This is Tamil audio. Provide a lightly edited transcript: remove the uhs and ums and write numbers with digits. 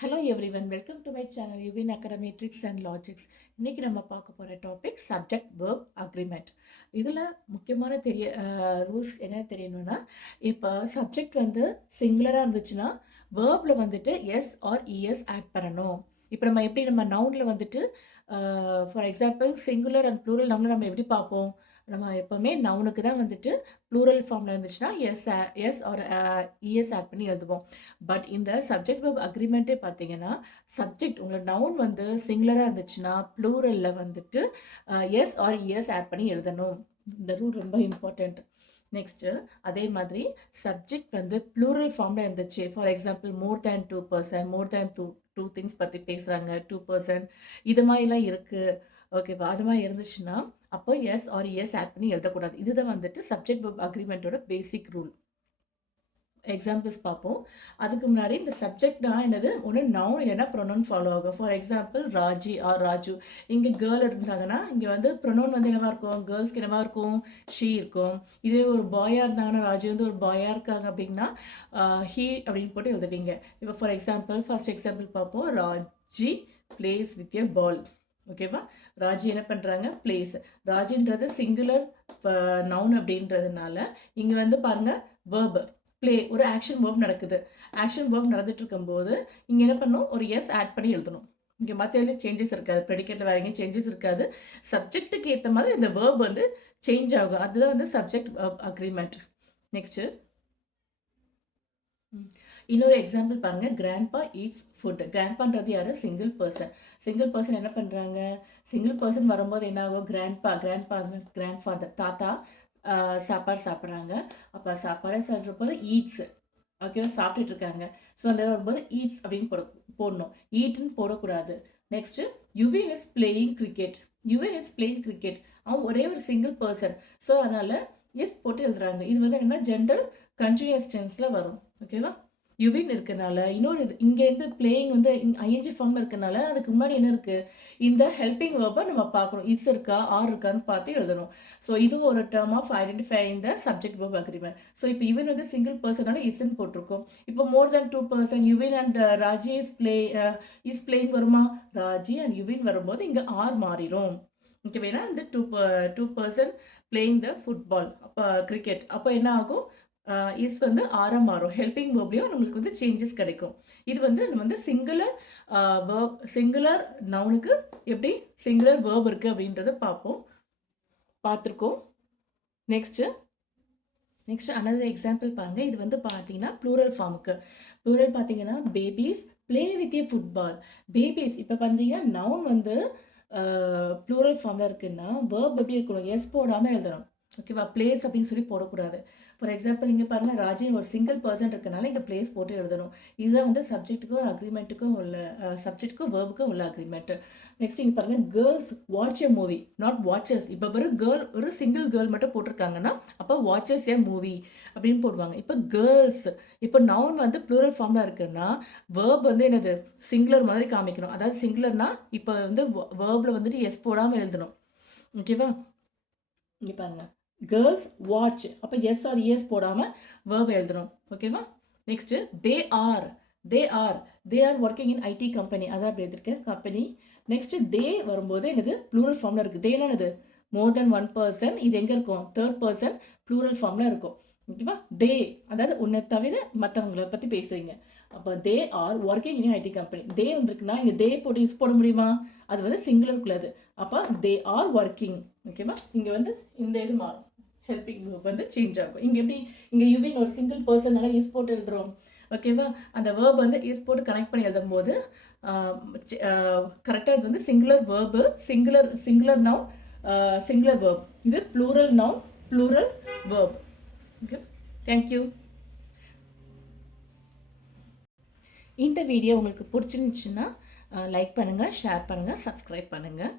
Hello everyone, welcome to my channel Yuvin academy tricks and logics. இன்றைக்கி நம்ம பார்க்க போகிற டாபிக் சப்ஜெக்ட் வேர்ப் அக்ரிமெண்ட். இதில் முக்கியமான ரூல்ஸ் என்ன தெரியணும்னா, இப்போ சப்ஜெக்ட் வந்து சிங்குலராக இருந்துச்சுன்னா வேர்பில் வந்துட்டு எஸ் ஆர் இஎஸ் ஆட் பண்ணணும். இப்போ நம்ம நவுனில் வந்துட்டு for example singular and plural நம்ம எப்படி பார்ப்போம்? நம்ம எப்போவுமே நவுனுக்கு தான் வந்துட்டு ப்ளூரல் ஃபார்மில் இருந்துச்சுன்னா எஸ் ஆர் இஎஸ் ஆட் பண்ணி எழுதுவோம். பட் இந்த சப்ஜெக்ட் வெர்ப் அக்ரிமெண்ட்டே பார்த்தீங்கன்னா, சப்ஜெக்ட் உங்களோட நவுன் வந்து சிங்குலராக இருந்துச்சுன்னா ப்ளூரலில் வந்துட்டு எஸ் ஆர் இஎஸ் ஆட் பண்ணி எழுதணும். இந்த ரூல் ரொம்ப இம்பார்ட்டண்ட். நெக்ஸ்ட்டு அதே மாதிரி சப்ஜெக்ட் வந்து ப்ளூரல் ஃபார்மில் இருந்துச்சு. For example more than 2%, more than two things பற்றி பேசுகிறாங்க, 2%, இது மாதிரிலாம் இருக்குது. ஓகேவா? அது மாதிரி இருந்துச்சுன்னா அப்போ எஸ் ஆர் எஸ் ஆட் பண்ணி எழுதக்கூடாது. இதுதான் வந்துட்டு சப்ஜெக்ட் வெர்ப் அக்ரிமெண்ட்டோட பேசிக் ரூல். எக்ஸாம்பிள்ஸ் பார்ப்போம். அதுக்கு முன்னாடி இந்த சப்ஜெக்ட்னா என்னது, ஒன்று நவுன் இல்லைன்னா ப்ரொனவுன் ஃபாலோ ஆகும். For example Raji or Raju. இங்கே கேர்ள் இருந்தாங்கன்னா இங்கே வந்து ப்ரொனவுன் வந்து என்னவா இருக்கும், கேர்ள்ஸ்க்கு என்னவா இருக்கும், ஷீ இருக்கும். இதே ஒரு பாயாக இருந்தாங்கன்னா, ராஜு வந்து ஒரு பாயாக இருக்காங்க அப்படின்னா ஹீ அப்படின்னு போட்டு எழுதுவீங்க. இப்போ ஃபார் எக்ஸாம்பிள் ஃபர்ஸ்ட் எக்ஸாம்பிள் பார்ப்போம். ராஜி பிளேஸ் வித் எ பால். ஓகேவா? ராஜி என்ன பண்ணுறாங்க, பிளேஸ். ராஜின்றது சிங்குலர் நவுன் அப்படின்றதுனால இங்கே வந்து பாருங்கள் வேர்பு ப்ளே, ஒரு ஆக்ஷன் வேர்ப் நடக்குது. ஆக்ஷன் வேர்ப் நடந்துட்டு இருக்கும்போது இங்கே என்ன பண்ணணும், ஒரு எஸ் ஆட் பண்ணி எழுதணும். இங்கே மற்ற எதுவும் சேஞ்சஸ் இருக்காது, ப்ரெடிகேட்டில் வேறு எங்கேயும் சேஞ்சஸ் இருக்காது. சப்ஜெக்ட்டுக்கு ஏற்ற மாதிரி இந்த வேர்ப் வந்து சேஞ்ச் ஆகும். அதுதான் வந்து சப்ஜெக்ட் அக்ரிமெண்ட். நெக்ஸ்ட்டு இன்னொரு எக்ஸாம்பிள் பாருங்கள். Grandpa eats food. கிராண்ட்பான்றது யார், சிங்கிள் பர்சன். சிங்கிள் பர்சன் என்ன பண்ணுறாங்க, சிங்கிள் பர்சன் வரும்போது என்ன ஆகும், கிராண்ட் ஃபாதர் தாத்தா சாப்பாடு சாப்பிட்றாங்க. அப்போ சாப்பாடே சாப்பிட்றப்போது ஈட்ஸ், ஓகேவா, சாப்பிட்டுட்டு இருக்காங்க. ஸோ அந்த வரும்போது ஈட்ஸ் அப்படின்னு போடணும், ஈட்டுன்னு போடக்கூடாது. Next Yuvin is playing cricket. Yuvin is playing cricket. அவன் ஒரே ஒரு சிங்கிள் பர்சன். ஸோ அதனால் எஸ் போட்டு எழுதுறாங்க. இது வந்து என்ன, ஜெண்டர் கண்டினியூஸ் டென்ஸில் வரும். ஓகேவா? யுவின் இருக்கனால இன்னொரு இது இங்கே இருந்து பிளேயிங் வந்து ஐஎன்ஜி ஃபார்ம் இருக்கனால அதுக்கு முன்னாடி என்ன இருக்குது, இந்த ஹெல்பிங் வேர்பை நம்ம பார்க்கணும். இஸ் இருக்கா ஆர் இருக்கான்னு பார்த்து எழுதணும். ஸோ இதுவும் ஒரு டேர்ம் ஆஃப் ஐடென்டிஃபை இந்த சப்ஜெக்ட் வேர்ப் அக்ரிமெண்ட். ஸோ இப்போ யுவின் வந்து சிங்கிள் பர்சனால இஸ்ன்னு போட்டிருக்கோம். இப்போ மோர் than 2%, யுவின் and Raji is playing வருமா, ராஜி அண்ட் யுவின் வரும்போது இங்கே ஆர் மாறிடும். ஓகே, வேணா இந்த two person playing the football, அப்போ கிரிக்கெட், அப்போ என்ன ஆகும், இஸ் வந்து ஆரம் மாறும். ஹெல்பிங் வேர்ப்லேயும் நம்மளுக்கு வந்து சேஞ்சஸ் கிடைக்கும். இது வந்து நம்ம வந்து சிங்குலர் நவுனுக்கு எப்படி சிங்குலர் வேர்ப் இருக்குது அப்படின்றத பார்த்துருக்கோம். நெக்ஸ்ட்டு அனதர் எக்ஸாம்பிள் பாருங்கள். இது வந்து பார்த்தீங்கன்னா ப்ளூரல் ஃபார்முக்கு. ப்ளூரல் பார்த்தீங்கன்னா babies play with A football. Babies இப்போ பார்த்தீங்கன்னா நவுன் வந்து ப்ளூரல் ஃபார்மில் இருக்குன்னா வேர்ப் எப்படி இருக்கணும், எஸ் போடாமல் எழுதணும். ஓகேவா? பிளேஸ் அப்படின்னு சொல்லி போடக்கூடாது. ஃபார் எக்ஸாம்பிள் இங்கே பாருங்கள், ராஜின் ஒரு சிங்கிள் பர்சன் இருக்கனால இங்கே பிளேஸ் போட்டு எழுதணும். இதுதான் வந்து சப்ஜெக்ட்டுக்கும் அக்ரிமெண்ட்டுக்கும் உள்ள சப்ஜெக்ட்டுக்கும் வேர்புக்கும் உள்ள அக்ரிமெண்ட். நெக்ஸ்ட் இங்கே பாருங்கள், girls watch a movie, not watches. இப்போ ஒரு சிங்கிள் கேர்ள் மட்டும் போட்டிருக்காங்கன்னா அப்போ வாட்சஸ் ஏ மூவி அப்படின்னு போடுவாங்க. இப்போ கேர்ள்ஸ், இப்போ நவுன் வந்து ப்ளூரல் ஃபார்மில் இருக்குன்னா வேர்ப் வந்து என்னது, சிங்குலர் மாதிரி காமிக்கணும். அதாவது சிங்குலர்னா இப்போ வந்து வேர்பில் வந்துட்டு எஸ் போடாமல் எழுதணும். ஓகேவா? இங்கே பாருங்கள், கேர்ள்ஸ் வாட்ச், அப்போ எஸ் ஆர் இஎஸ் போடாமல் வேர்ப் எழுதணும். ஓகேவா? Next they are working in IT company, அதான் அப்படி எழுதிருக்கேன், கம்பெனி. நெக்ஸ்ட்டு தே வரும்போது என்னது, ப்ளூரல் ஃபார்மில் இருக்குது. தேனா என்னது, மோர் தென் 1%. இது எங்கே இருக்கும், தேர்ட் பர்சன் ப்ளூரல் ஃபார்மில் இருக்கும். ஓகேவா? தே அதாவது உன்னை தவிர மற்றவங்களை பற்றி பேசுகிறீங்க. அப்போ they are working in IT company. They வந்திருக்குன்னா இங்கே தே போட்டு யூஸ் போட முடியுமா, அது வந்து சிங்குலருக்குள்ளது. அப்போ தே ஆர் ஒர்க்கிங். ஓகேவா? இங்கே வந்து இந்த இது மாறும், ஹெல்பிங் வேர்ப் வந்து சேஞ்ச் ஆகும். இங்கே எப்படி, இங்கே யுவின் ஒரு சிங்கிள் பர்சனால இஸ் போட்டு எழுதுறோம். ஓகேவா? அந்த வேர்ப் வந்து இஸ் போட்டு கனெக்ட் பண்ணி எழுதும் போது கரெக்டாக இது வந்து singular verb, singular noun, singular verb. இது plural noun, plural verb. Okay, thank you. இந்த வீடியோ உங்களுக்கு பிடிச்சிருந்துச்சுன்னா லைக் பண்ணுங்கள், ஷேர் பண்ணுங்கள், சப்ஸ்கிரைப் பண்ணுங்கள்.